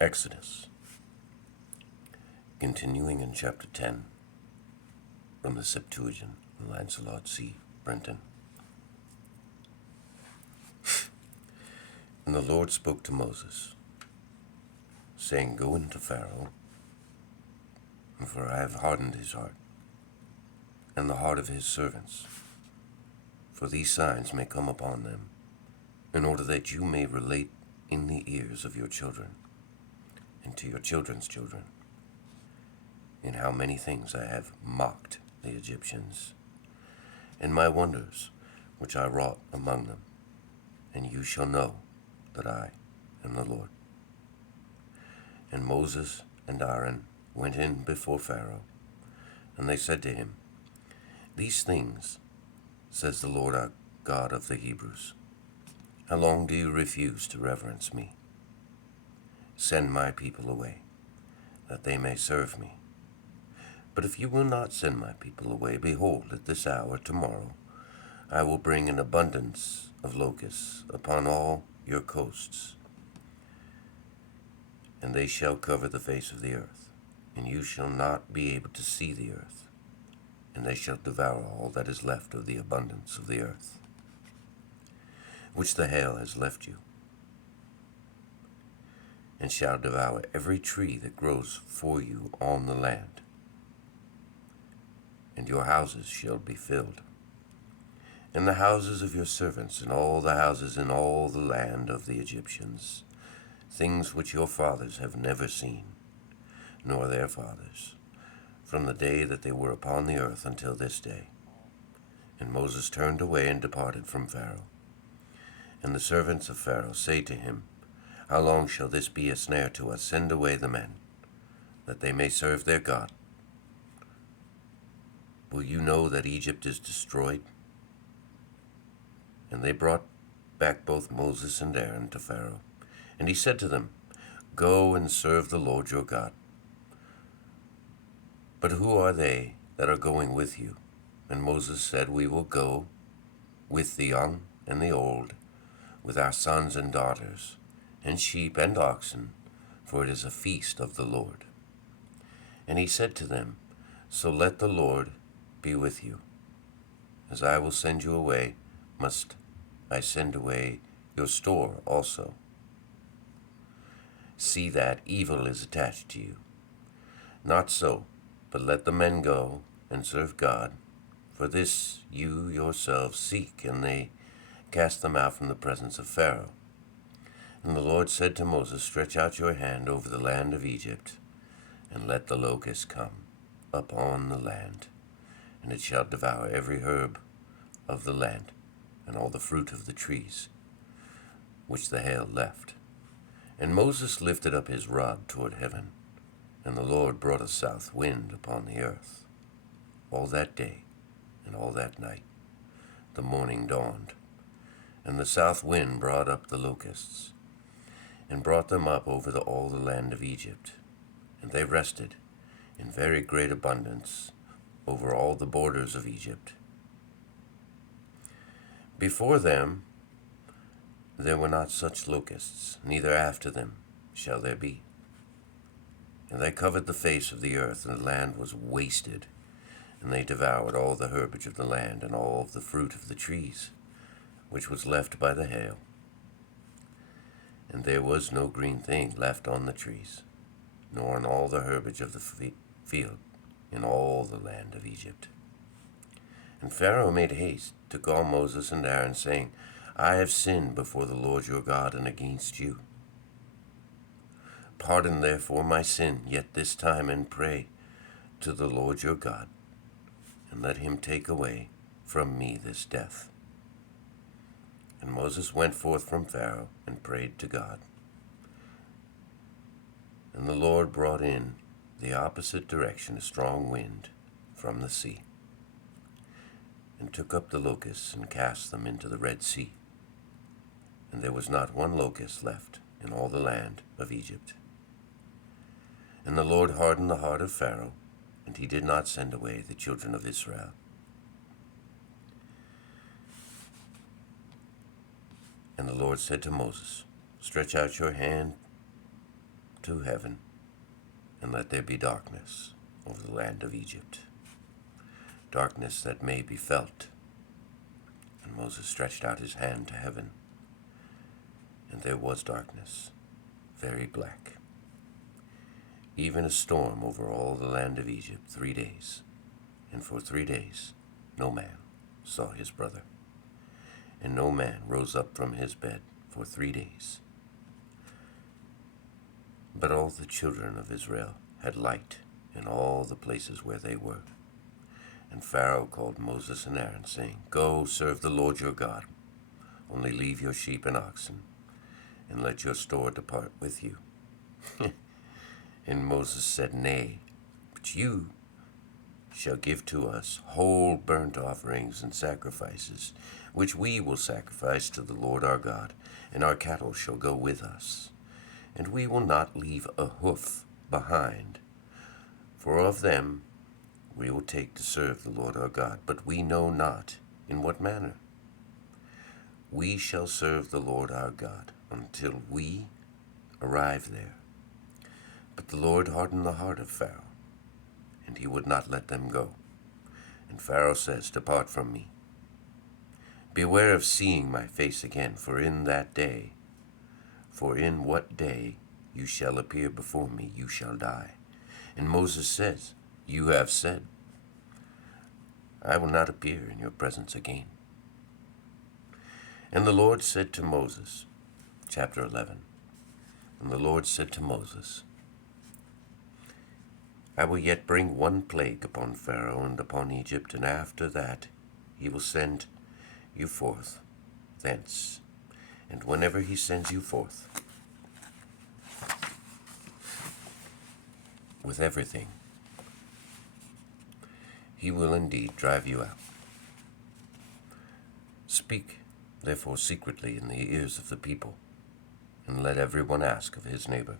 Exodus, continuing in chapter 10 from the Septuagint, Lancelot C. Brenton. And the Lord spoke to Moses, saying, Go into Pharaoh, for I have hardened his heart, and the heart of his servants, for these signs may come upon them, in order that you may relate in the ears of your children, and to your children's children, in how many things I have mocked the Egyptians, and my wonders which I wrought among them, and you shall know that I am the Lord. And Moses and Aaron went in before Pharaoh, and they said to him, These things says the Lord our God of the Hebrews, how long do you refuse to reverence me? Send my people away, that they may serve me. But if you will not send my people away, behold, at this hour tomorrow, I will bring an abundance of locusts upon all your coasts, and they shall cover the face of the earth, and you shall not be able to see the earth, and they shall devour all that is left of the abundance of the earth, which the hail has left you, and shall devour every tree that grows for you on the land, and your houses shall be filled, and the houses of your servants, and all the houses in all the land of the Egyptians, things which your fathers have never seen, nor their fathers, from the day that they were upon the earth until this day. And Moses turned away and departed from Pharaoh. And the servants of Pharaoh say to him, How long shall this be a snare to us? Send away the men, that they may serve their God. Will you know that Egypt is destroyed? And they brought back both Moses and Aaron to Pharaoh. And he said to them, Go and serve the Lord your God. But who are they that are going with you? And Moses said, We will go with the young and the old, with our sons and daughters, and sheep and oxen, for it is a feast of the Lord. And he said to them, So let the Lord be with you. As I will send you away, must I send away your store also. See that evil is attached to you. Not so, but let the men go and serve God, for this you yourselves seek. And they cast them out from the presence of Pharaoh. And the Lord said to Moses, Stretch out your hand over the land of Egypt, and let the locusts come upon the land, and it shall devour every herb of the land, and all the fruit of the trees, which the hail left. And Moses lifted up his rod toward heaven, and the Lord brought a south wind upon the earth. All that day and all that night the morning dawned, and the south wind brought up the locusts, and brought them up over all the land of Egypt. And they rested in very great abundance over all the borders of Egypt. Before them there were not such locusts, neither after them shall there be. And they covered the face of the earth, and the land was wasted, and they devoured all the herbage of the land, and all of the fruit of the trees, which was left by the hail. And there was no green thing left on the trees, nor on all the herbage of the field, in all the land of Egypt. And Pharaoh made haste to call Moses and Aaron, saying, I have sinned before the Lord your God and against you. Pardon therefore my sin yet this time, and pray to the Lord your God, and let him take away from me this death. And Moses went forth from Pharaoh and prayed to God. And the Lord brought in the opposite direction a strong wind from the sea, and took up the locusts and cast them into the Red Sea. And there was not one locust left in all the land of Egypt. And the Lord hardened the heart of Pharaoh, and he did not send away the children of Israel. And the Lord said to Moses, Stretch out your hand to heaven, and let there be darkness over the land of Egypt, darkness that may be felt. And Moses stretched out his hand to heaven, and there was darkness, very black, even a storm over all the land of Egypt 3 days. And for 3 days no man saw his brother, and no man rose up from his bed for 3 days. But all the children of Israel had light in all the places where they were. And Pharaoh called Moses and Aaron, saying, Go, serve the Lord your God. Only leave your sheep and oxen, and let your store depart with you. And Moses said, Nay, but you shall give to us whole burnt offerings and sacrifices, which we will sacrifice to the Lord our God, and our cattle shall go with us. And we will not leave a hoof behind, for of them we will take to serve the Lord our God, but we know not in what manner. We shall serve the Lord our God until we arrive there. But the Lord hardened the heart of Pharaoh, and he would not let them go. And Pharaoh says, Depart from me. Beware of seeing my face again, for in what day you shall appear before me, you shall die. And Moses says, You have said, I will not appear in your presence again. And the Lord said to Moses, chapter 11, And the Lord said to Moses, I will yet bring one plague upon Pharaoh and upon Egypt, and after that he will send you forth thence. And whenever he sends you forth with everything, he will indeed drive you out. Speak, therefore, secretly in the ears of the people, and let every one ask of his neighbor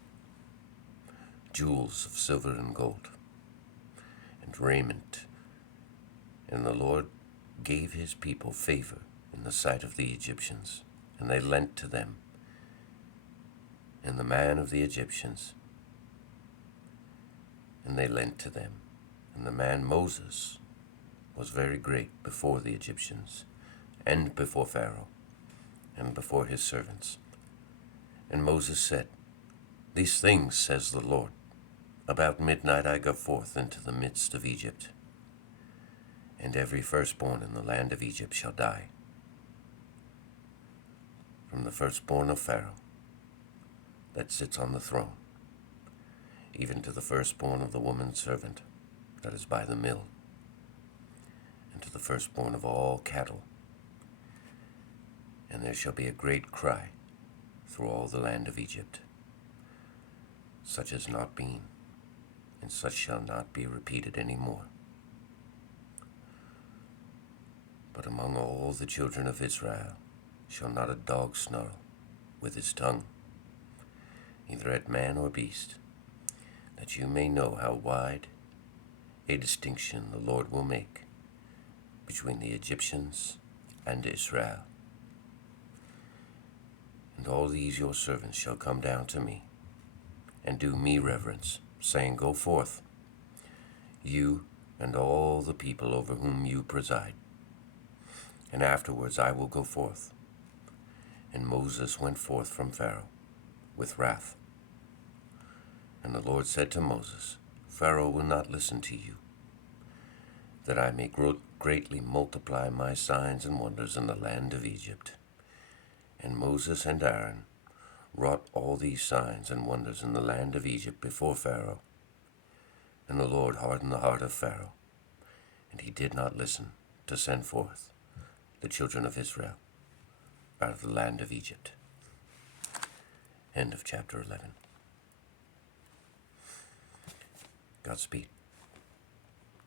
jewels of silver and gold, and raiment. And the Lord gave his people favor in the sight of the Egyptians, and they lent to them. And the man of the Egyptians, and they lent to them. And the man Moses was very great before the Egyptians, and before Pharaoh, and before his servants. And Moses said, These things says the Lord, About midnight I go forth into the midst of Egypt, and every firstborn in the land of Egypt shall die, from the firstborn of Pharaoh that sits on the throne, even to the firstborn of the woman servant that is by the mill, and to the firstborn of all cattle. And there shall be a great cry through all the land of Egypt, such as not been, and such shall not be repeated any more. But among all the children of Israel shall not a dog snarl with his tongue, either at man or beast, that you may know how wide a distinction the Lord will make between the Egyptians and Israel. And all these your servants shall come down to me, and do me reverence, saying, Go forth, you and all the people over whom you preside. And afterwards I will go forth. And Moses went forth from Pharaoh with wrath. And the Lord said to Moses, Pharaoh will not listen to you, that I may greatly multiply my signs and wonders in the land of Egypt. And Moses and Aaron wrought all these signs and wonders in the land of Egypt before Pharaoh. And the Lord hardened the heart of Pharaoh, and he did not listen to send forth the children of Israel out of the land of Egypt. End of chapter 11. Godspeed.